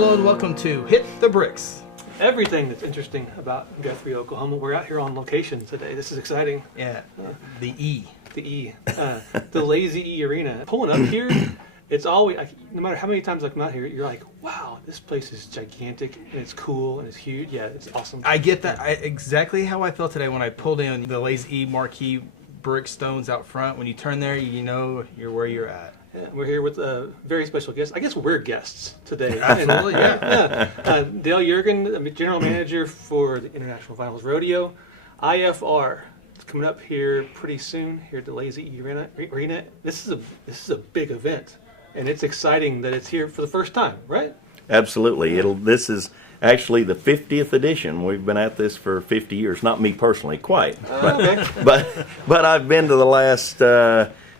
Hello and welcome to Hit the Bricks. Everything that's interesting about Guthrie, Oklahoma. We're out here on location today. This is exciting. Yeah, the E. The Lazy E Arena. Pulling up here, it's always, no matter how many times I come out here, you're like, wow, this place is gigantic and it's cool and it's huge. Yeah, it's awesome. I get that. Exactly how I felt today when I pulled in the Lazy E marquee brick stones out front. When you turn there, you know you're where you're at. Yeah, we're here with a very special guest. I guess we're guests today. Absolutely, yeah. Dale Yerigan, General Manager for the International Finals Rodeo. IFR. It's coming up here pretty soon here at the Lazy E Arena. This is a big event, and it's exciting that it's here for the first time, right? Absolutely. This is actually the 50th edition. We've been at this for 50 years. Not me personally, quite. But I've been to the last.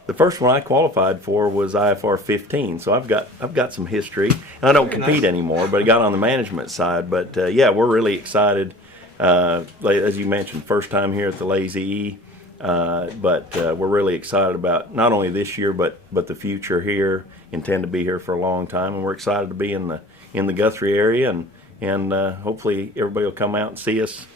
The first one I qualified for was IFR 15, so I've got some history. And I don't compete anymore, but I got on the management side. But yeah, we're really excited. As you mentioned, first time here at the Lazy E. But we're really excited about not only this year, but the future here. Intend to be here for a long time, and we're excited to be in the Guthrie area, and hopefully everybody will come out and see us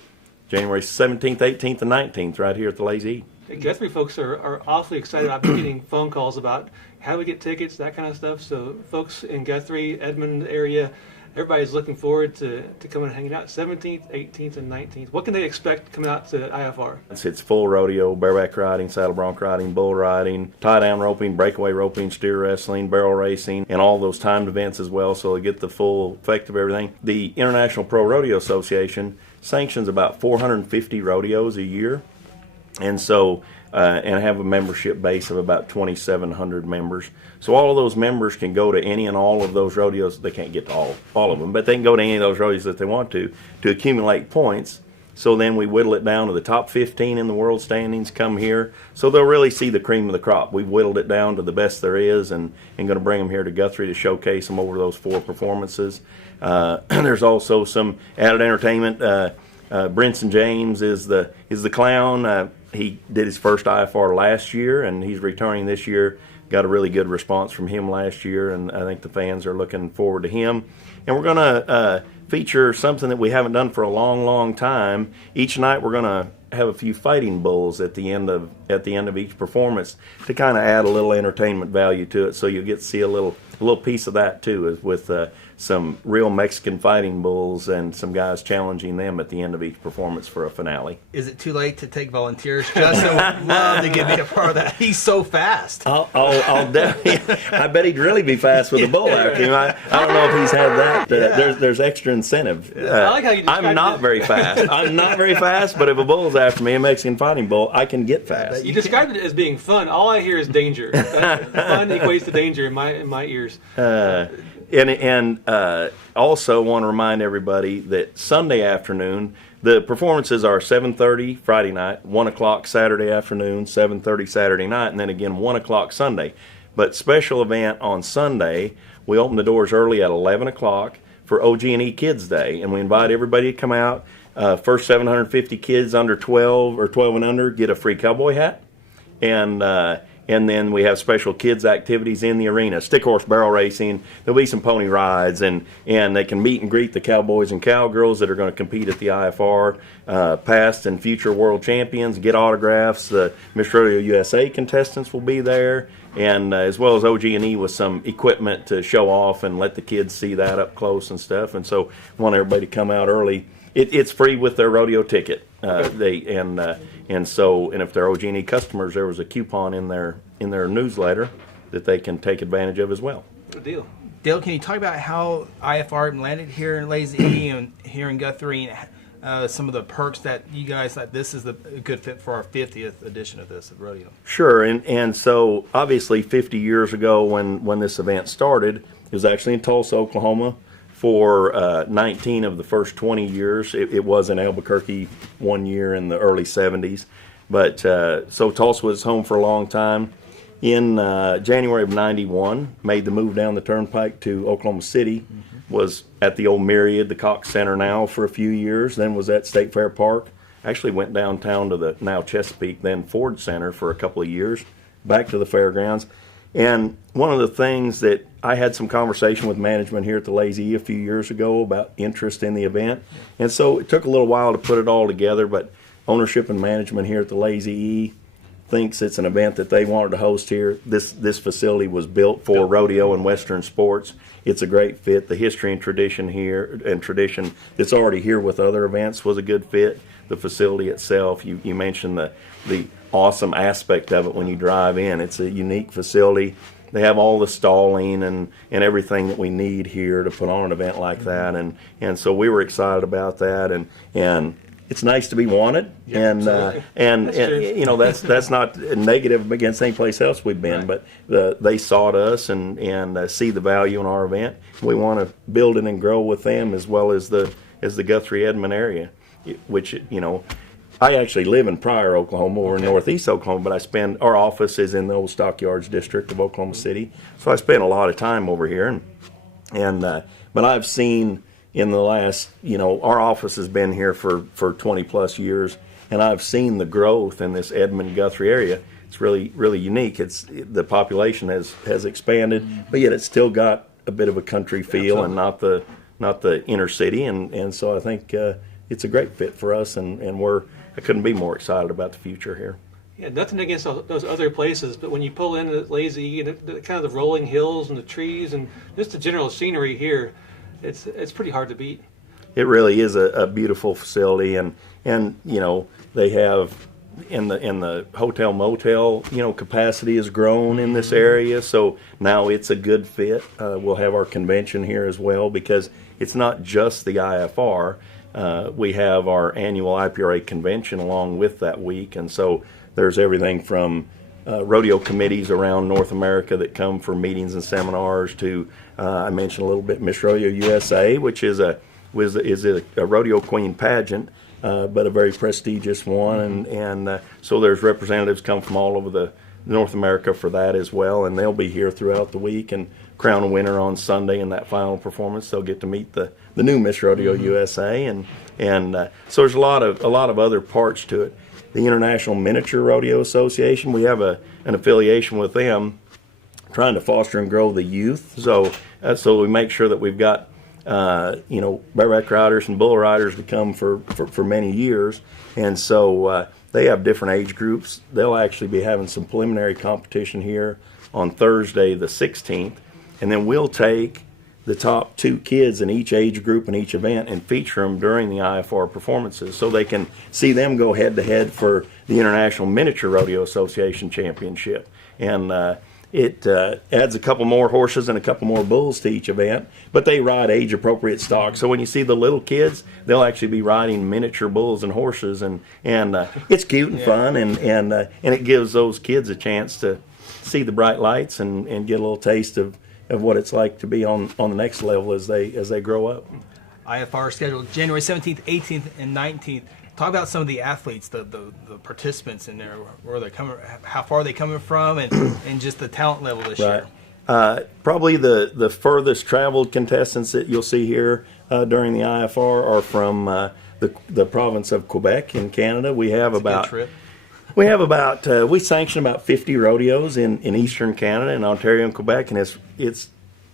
January 17th, 18th, and 19th right here at the Lazy E. The Guthrie folks are awfully excited. I've been getting phone calls about how do we get tickets, that kind of stuff. So folks in Guthrie, Edmond area, everybody's looking forward to coming and hanging out 17th, 18th, and 19th. What can they expect coming out to IFR? It's full rodeo, bareback riding, saddle bronc riding, bull riding, tie-down roping, breakaway roping, steer wrestling, barrel racing, and all those timed events as well, so they get the full effect of everything. The International Pro Rodeo Association sanctions about 450 rodeos a year. And so, and have a membership base of about 2,700 members. So all of those members can go to any and all of those rodeos. They can't get to all of them, but they can go to any of those rodeos that they want to accumulate points. So then we whittle it down to the top 15 in the world standings come here. So they'll really see the cream of the crop. We've whittled it down to the best there is, and going to bring them here to Guthrie to showcase them over those 4 performances. There's also some added entertainment. Brinson James is the clown. He did his first IFR last year, and he's returning this year. Got a really good response from him last year, and I think the fans are looking forward to him. And we're going to feature something that we haven't done for a long, long time. Each night we're going to have a few fighting bulls at the end of each performance to kind of add a little entertainment value to it. So you'll get to see a little piece of that too, with some real Mexican fighting bulls and some guys challenging them at the end of each performance for a finale. Is it too late to take volunteers? Justin would love to give me a part of that. He's so fast. I'll definitely. I bet he'd really be fast with a bull after him. I don't know if he's had that. There's extra incentive. I like how you described I'm not very fast. I'm not very fast, but if a bull's after me, a Mexican fighting bull, I can get fast. You described it as being fun. All I hear is danger. Fun equates to danger in my ears. And also want to remind everybody that Sunday afternoon, the performances are 7:30 Friday night, 1 o'clock Saturday afternoon, 7:30 Saturday night, and then again 1 o'clock Sunday. But special event on Sunday, we open the doors early at 11 o'clock for OG&E Kids Day, and we invite everybody to come out. First 750 kids under 12 or 12 and under get a free cowboy hat, and then we have special kids activities in the arena, stick horse barrel racing. There'll be some pony rides, and they can meet and greet the cowboys and cowgirls that are going to compete at the IFR, past and future world champions, get autographs. The Miss Rodeo USA contestants will be there, and as well as OG&E with some equipment to show off and let the kids see that up close and stuff. And so I want everybody to come out early. It's free with their rodeo ticket. And if they're OG&E customers, there was a coupon in their newsletter that they can take advantage of as well. Good deal. Dale, can you talk about how IFR landed here in Lazy E and here in Guthrie, and some of the perks that you guys thought this is a good fit for our 50th edition of this rodeo? Sure, and so obviously 50 years ago when this event started, it was actually in Tulsa, Oklahoma. For 19 of the first 20 years. It was in Albuquerque 1 year in the early 70s. But so Tulsa was home for a long time. In January of 91, made the move down the turnpike to Oklahoma City. Was at the old Myriad, the Cox Center now, for a few years. Then was at State Fair Park. Actually went downtown to the now Chesapeake, then Ford Center for a couple of years. Back to the fairgrounds. And one of the things that I had some conversation with management here at the Lazy E a few years ago about interest in the event. And so it took a little while to put it all together, but ownership and management here at the Lazy E thinks it's an event that they wanted to host here. This facility was built for rodeo and Western sports. It's a great fit. The history and tradition here, and tradition that's already here with other events, was a good fit. The facility itself, you mentioned the awesome aspect of it when you drive in. It's a unique facility. They have all the stalling and everything that we need here to put on an event like that. And so we were excited about that. And it's nice to be wanted. Yeah, and you know, that's not negative against any place else we've been, right. but they sought us and see the value in our event. We want to build it and grow with them as well as the Guthrie Edmond area, which, you know, I actually live in Pryor, Oklahoma, or in northeast Oklahoma, but our office is in the old Stockyards district of Oklahoma City, so I spend a lot of time over here. But I've seen in the last, you know, our office has been here for 20 plus years, and I've seen the growth in this Edmond Guthrie area. It's really, really unique. The population has expanded, but yet it's still got a bit of a country feel. Absolutely. And not the inner city, and so I think it's a great fit for us, and I couldn't be more excited about the future here. Yeah, nothing against those other places, but when you pull into Lazy and the kind of the rolling hills and the trees and just the general scenery here, it's pretty hard to beat. It really is a beautiful facility, and you know, they have in the hotel motel, you know, capacity has grown in this area, so now it's a good fit. We'll have our convention here as well, because it's not just the IFR. We have our annual IPRA convention along with that week, and so there's everything from rodeo committees around North America that come for meetings and seminars to I mentioned a little bit Miss Rodeo USA, which is a rodeo queen pageant, but a very prestigious one, and so there's representatives come from all over the North America for that as well, and they'll be here throughout the week and crown a winner on Sunday in that final performance. They'll get to meet the new Miss Rodeo USA, and so there's a lot of other parts to it. The International Miniature Rodeo Association, we have an affiliation with them, trying to foster and grow the youth. So we make sure that we've got you know, bareback riders and bull riders to come for many years, and so they have different age groups. They'll actually be having some preliminary competition here on Thursday the 16th, and then we'll take the top 2 kids in each age group in each event and feature them during the IFR performances, so they can see them go head to head for the International Miniature Rodeo Association Championship. And it adds a couple more horses and a couple more bulls to each event, but they ride age appropriate stock. So when you see the little kids, they'll actually be riding miniature bulls and horses, and it's cute and fun, and it gives those kids a chance to see the bright lights and get a little taste of what it's like to be on the next level as they grow up. IFR scheduled January 17th, 18th, and 19th. Talk about some of the athletes, the participants in there, where they're coming, how far they're coming from, and just the talent level this year. Probably the furthest traveled contestants that you'll see here during the IFR are from the province of Quebec in Canada. We have we sanction about 50 rodeos in eastern Canada, in Ontario and Quebec, and it's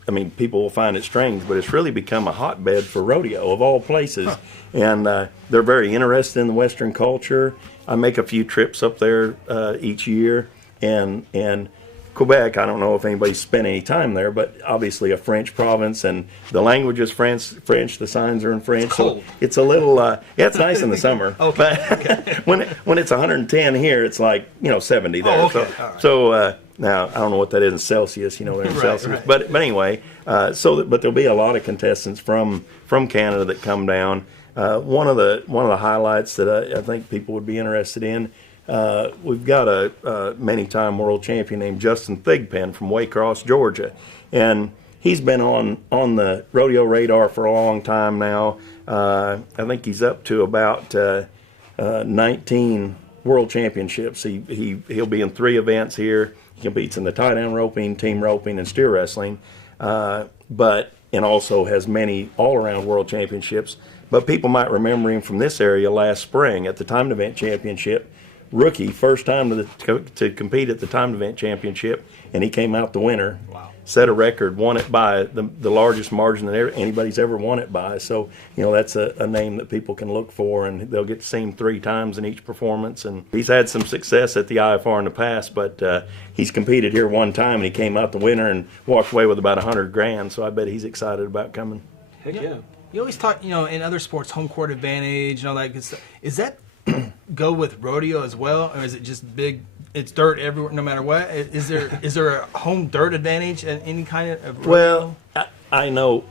I mean, people will find it strange, but it's really become a hotbed for rodeo of all places. Huh. And they're very interested in the Western culture. I make a few trips up there each year, and Quebec, I don't know if anybody's spent any time there, but obviously a French province, and the language is French. The signs are in French. It's cold. So it's a little, it's nice in the summer. Okay. But when it's 110 here, it's like 70 there. Oh, okay. So now I don't know what that is in Celsius. They're in Celsius. Right. But anyway, but there'll be a lot of contestants from Canada that come down. One of the highlights that I think people would be interested in. We've got a many-time world champion named Justin Thigpen from Waycross, Georgia, and he's been on the rodeo radar for a long time now. I think he's up to about 19 world championships. He'll be in 3 events here. He competes in the tie-down roping, team roping, and steer wrestling, and also has many all-around world championships. But people might remember him from this area last spring at the time event championship. rookie, first time to compete at the timed event championship, and he came out the winner. Wow. Set a record, won it by the largest margin that anybody's ever won it by. So, that's a name that people can look for, and they'll get to see him 3 times in each performance. And he's had some success at the IFR in the past, but he's competed here one time, and he came out the winner and walked away with about $100,000. So I bet he's excited about coming. Heck yeah. You always talk, in other sports, home court advantage and all that good stuff. Is that go with rodeo as well, or is it just big? It's dirt everywhere, no matter what. Is there a home dirt advantage in any kind of rodeo? Well, I know.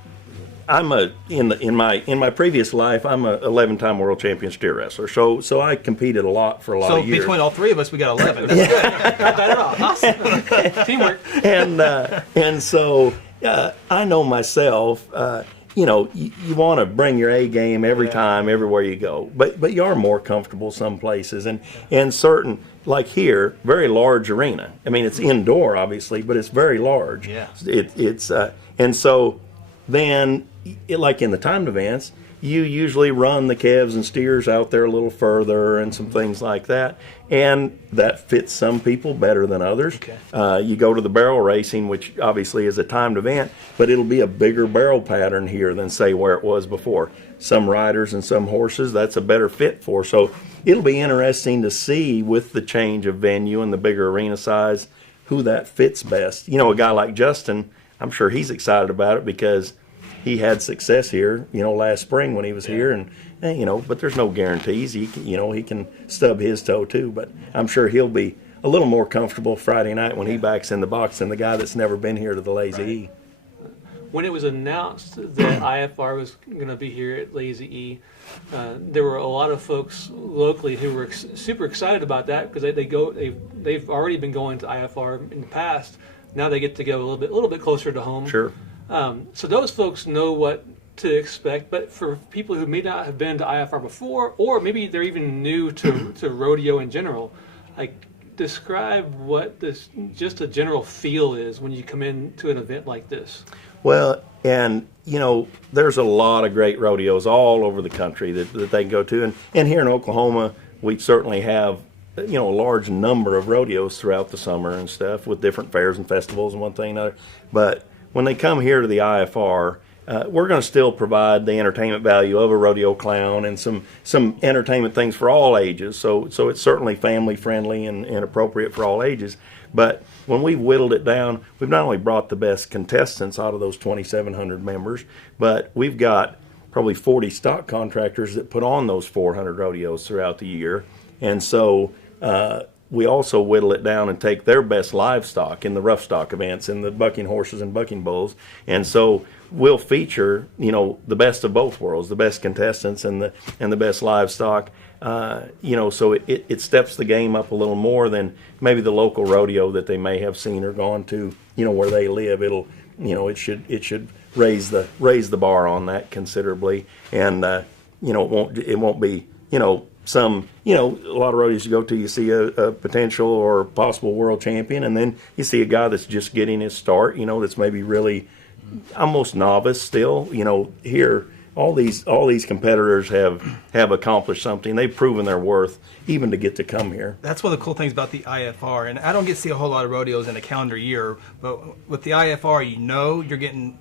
In my previous life, I'm a 11-time world champion steer wrestler. So I competed a lot for a lot of years. So between all 3 of us, we got 11. That's good. Not bad at all. Awesome. Teamwork. And so I know myself. You want to bring your A game every time, everywhere you go. But you are more comfortable some places, and certain, like here, very large arena. I mean, it's indoor, obviously, but it's very large. Yeah. And so then, like in the timed events, you usually run the calves and steers out there a little further and some things like that. And that fits some people better than others. Okay. You go to the barrel racing, which obviously is a timed event, but it'll be a bigger barrel pattern here than, say, where it was before. Some riders and some horses, that's a better fit for. So it'll be interesting to see with the change of venue and the bigger arena size who that fits best. A guy like Justin, I'm sure he's excited about it because he had success here, last spring when he was here, and but there's no guarantees. He can stub his toe too, but I'm sure he'll be a little more comfortable Friday night when he backs in the box than the guy that's never been here to the Lazy E. When it was announced that IFR was going to be here at Lazy E, there were a lot of folks locally who were super excited about that because they've already been going to IFR in the past. Now they get to go a little bit closer to home. Sure. So those folks know what to expect, but for people who may not have been to IFR before, or maybe they're even new to rodeo in general, describe what just a general feel is when you come into an event like this. Well, and there's a lot of great rodeos all over the country that they can go to, and here in Oklahoma, we certainly have a large number of rodeos throughout the summer and stuff with different fairs and festivals and one thing and another. But when they come here to the IFR, we're going to still provide the entertainment value of a rodeo clown and some entertainment things for all ages. So it's certainly family friendly and appropriate for all ages. But when we've whittled it down, we've not only brought the best contestants out of those 2,700 members, but we've got probably 40 stock contractors that put on those 400 rodeos throughout the year. And so we also whittle it down and take their best livestock in the rough stock events and the bucking horses and bucking bulls. And so we'll feature, the best of both worlds, the best contestants and the best livestock. So it steps the game up a little more than maybe the local rodeo that they may have seen or gone to, where they live. It should raise the bar on that considerably. And, it won't be, a lot of rodeos you go to, you see a potential or possible world champion, and then you see a guy that's just getting his start, that's maybe really almost novice still. Here, all these competitors have accomplished something. They've proven their worth even to get to come here. That's one of the cool things about the IFR, and I don't get to see a whole lot of rodeos in a calendar year, but with the IFR, you're getting,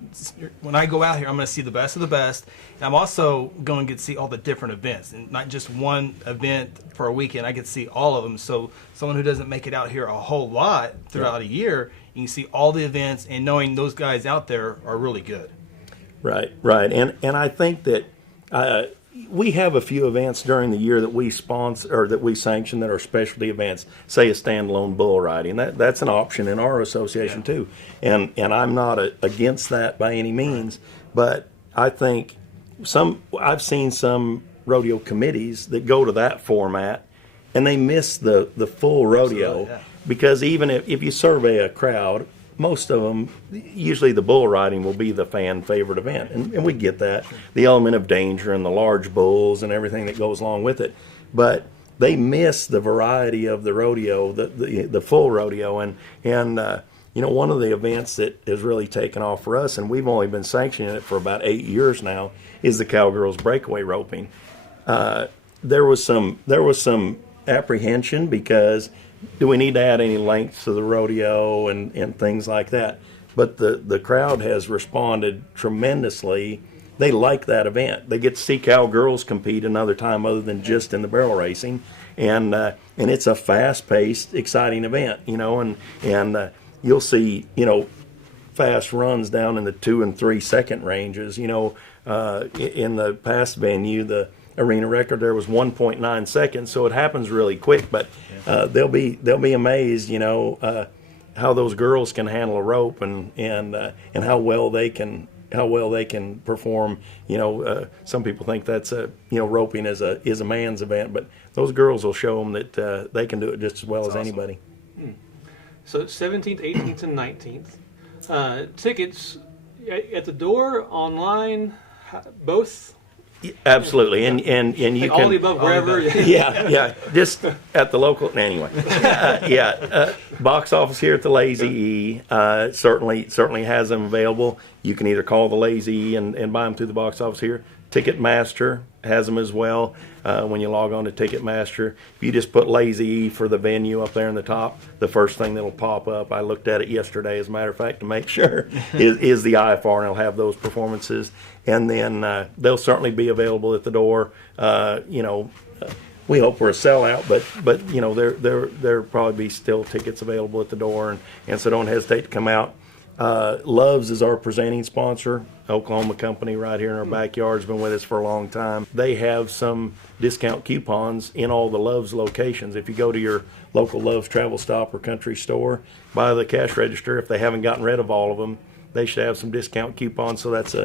when I go out here, I'm going to see the best of the best, and I'm also going to get to see all the different events, and not just one event for a weekend. I get to see all of them, so someone who doesn't make it out here a whole lot throughout a year, you can see all the events, and knowing those guys out there are really good. Right, and I think that we have a few events during the year that we sponsor or that we sanction that are specialty events. Say a standalone bull riding. That's an option in our association too, and I'm not against that by any means. But I think I've seen some rodeo committees that go to that format, and they miss the full rodeo because even if you survey a crowd, most of them, usually the bull riding will be the fan favorite event. And we get that. The element of danger and the large bulls and everything that goes along with it. But they miss the variety of the rodeo, the full rodeo. And one of the events that has really taken off for us, and we've only been sanctioning it for about 8 years now, is the Cowgirls breakaway roping. There was some apprehension because do we need to add any length to the rodeo and things like that? But the crowd has responded tremendously. They like that event. They get to see cowgirls compete another time other than just in the barrel racing, and it's a fast-paced, exciting event, and you'll see, fast runs down in the 2 and 3 second ranges. In the past venue, the arena record there was 1.9 seconds, so it happens really quick. But they'll be amazed, how those girls can handle a rope and how well they can perform. Some people think that's roping is a man's event, but those girls will show them that they can do it just as well as anybody. So 17th, 18th, and 19th. Tickets at the door, online, both. Absolutely, and you Like can all the above, wherever. yeah, just at the local. Anyway, box office here at the Lazy E certainly has them available. You can either call the Lazy E and buy them through the box office here. Ticketmaster has them as well. When you log on to Ticketmaster, if you just put Lazy E for the venue up there in the top, the first thing that'll pop up, I looked at it yesterday as a matter of fact to make sure, is the IFR, and it'll have those performances. And then they'll certainly be available at the door. We hope we're a sellout, but there'll probably be still tickets available at the door, and so don't hesitate to come out. Love's is our presenting sponsor, Oklahoma company right here in our backyard, has been with us for a long time. They have some discount coupons in all the Love's locations. If you go to your local Love's Travel Stop or Country Store, by the cash register, if they haven't gotten rid of all of them, they should have some discount coupons. So that's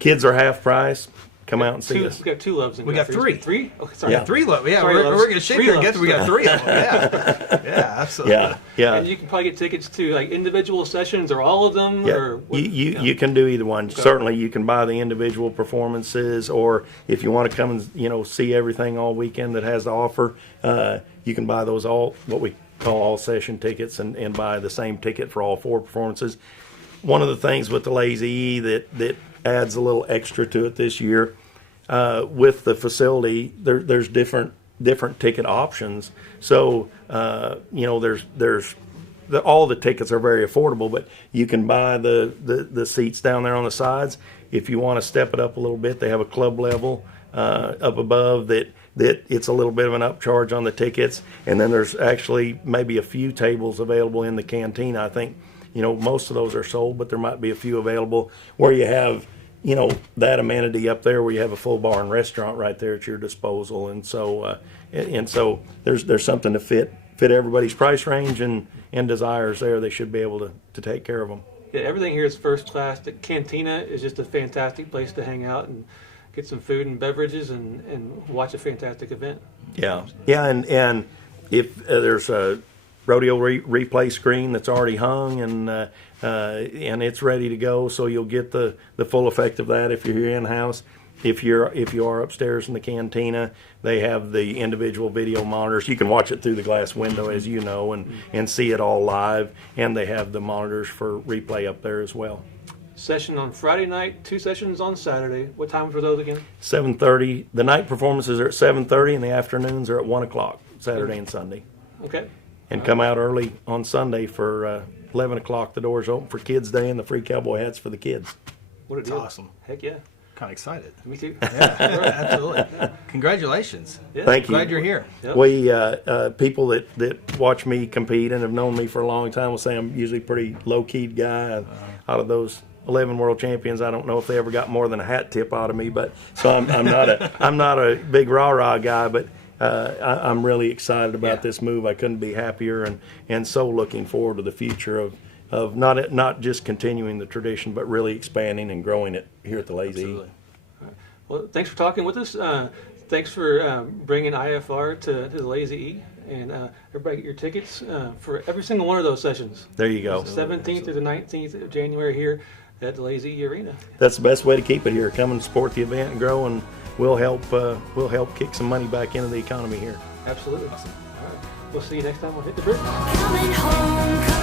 kids are half price. Come out and see us. We got 2 Loves in We got Guthrie. 3. 3? Okay, sorry. Yeah. 3 Loves. Yeah, Sorry, we're Loves. going to shape 3 here Loves. and we got 3 of them. Yeah, absolutely. Yeah. And you can probably get tickets to like individual sessions or all of them. Yeah, Or what, you can do either one. Okay. Certainly, you can buy the individual performances, or if you want to come and see everything all weekend that has to offer, you can buy those what we call all session tickets and buy the same ticket for all 4 performances. One of the things with the Lazy E that adds a little extra to it this year, with the facility, there's different ticket options. So there's all the tickets are very affordable, but you can buy the seats down there on the sides. If you want to step it up a little bit, they have a club level up above that it's a little bit of an upcharge on the tickets. And then there's actually maybe a few tables available in the cantina. I think most of those are sold, but there might be a few available where you have that amenity up there where you have a full bar and restaurant right there at your disposal. And so there's something to fit everybody's price range and desires there. They should be able to take care of them. Yeah, everything here is first class. The cantina is just a fantastic place to hang out and get some food and beverages and watch a fantastic event. Yeah, and if there's a rodeo replay screen that's already hung and it's ready to go, so you'll get the full effect of that if you're here in house. If you are upstairs in the cantina, they have the individual video monitors. You can watch it through the glass window, as you know, and see it all live. And they have the monitors for replay up there as well. Session on Friday night, 2 sessions on Saturday. What times were those again? 7:30. The night performances are at 7:30, and the afternoons are at 1 o'clock, Saturday and Sunday. Okay. And come out early on Sunday for 11 o'clock. The doors open for Kids Day and the free cowboy hats for the kids. What a That's deal. awesome. Heck yeah. Kind of excited. Me too. Yeah, absolutely. Congratulations. Yeah. Thank you. Glad you're here. Yep. We people that watch me compete and have known me for a long time will say I'm usually a pretty low-keyed guy. Out of those 11 world champions, I don't know if they ever got more than a hat tip out of me. But so I'm not a big rah-rah guy, but I'm really excited about this move. I couldn't be happier, and so looking forward to the future of not just continuing the tradition, but really expanding and growing it here at the Lazy E. Absolutely. Well, thanks for talking with us. Thanks for bringing IFR to the Lazy E. And everybody get your tickets for every single one of those sessions. There you go. 17th through the 19th of January here at the Lazy E Arena. That's the best way to keep it here. Come and support the event and grow, and we'll help kick some money back into the economy here. Absolutely. Awesome. All right. We'll see you next time on Hit the Brick. Coming home.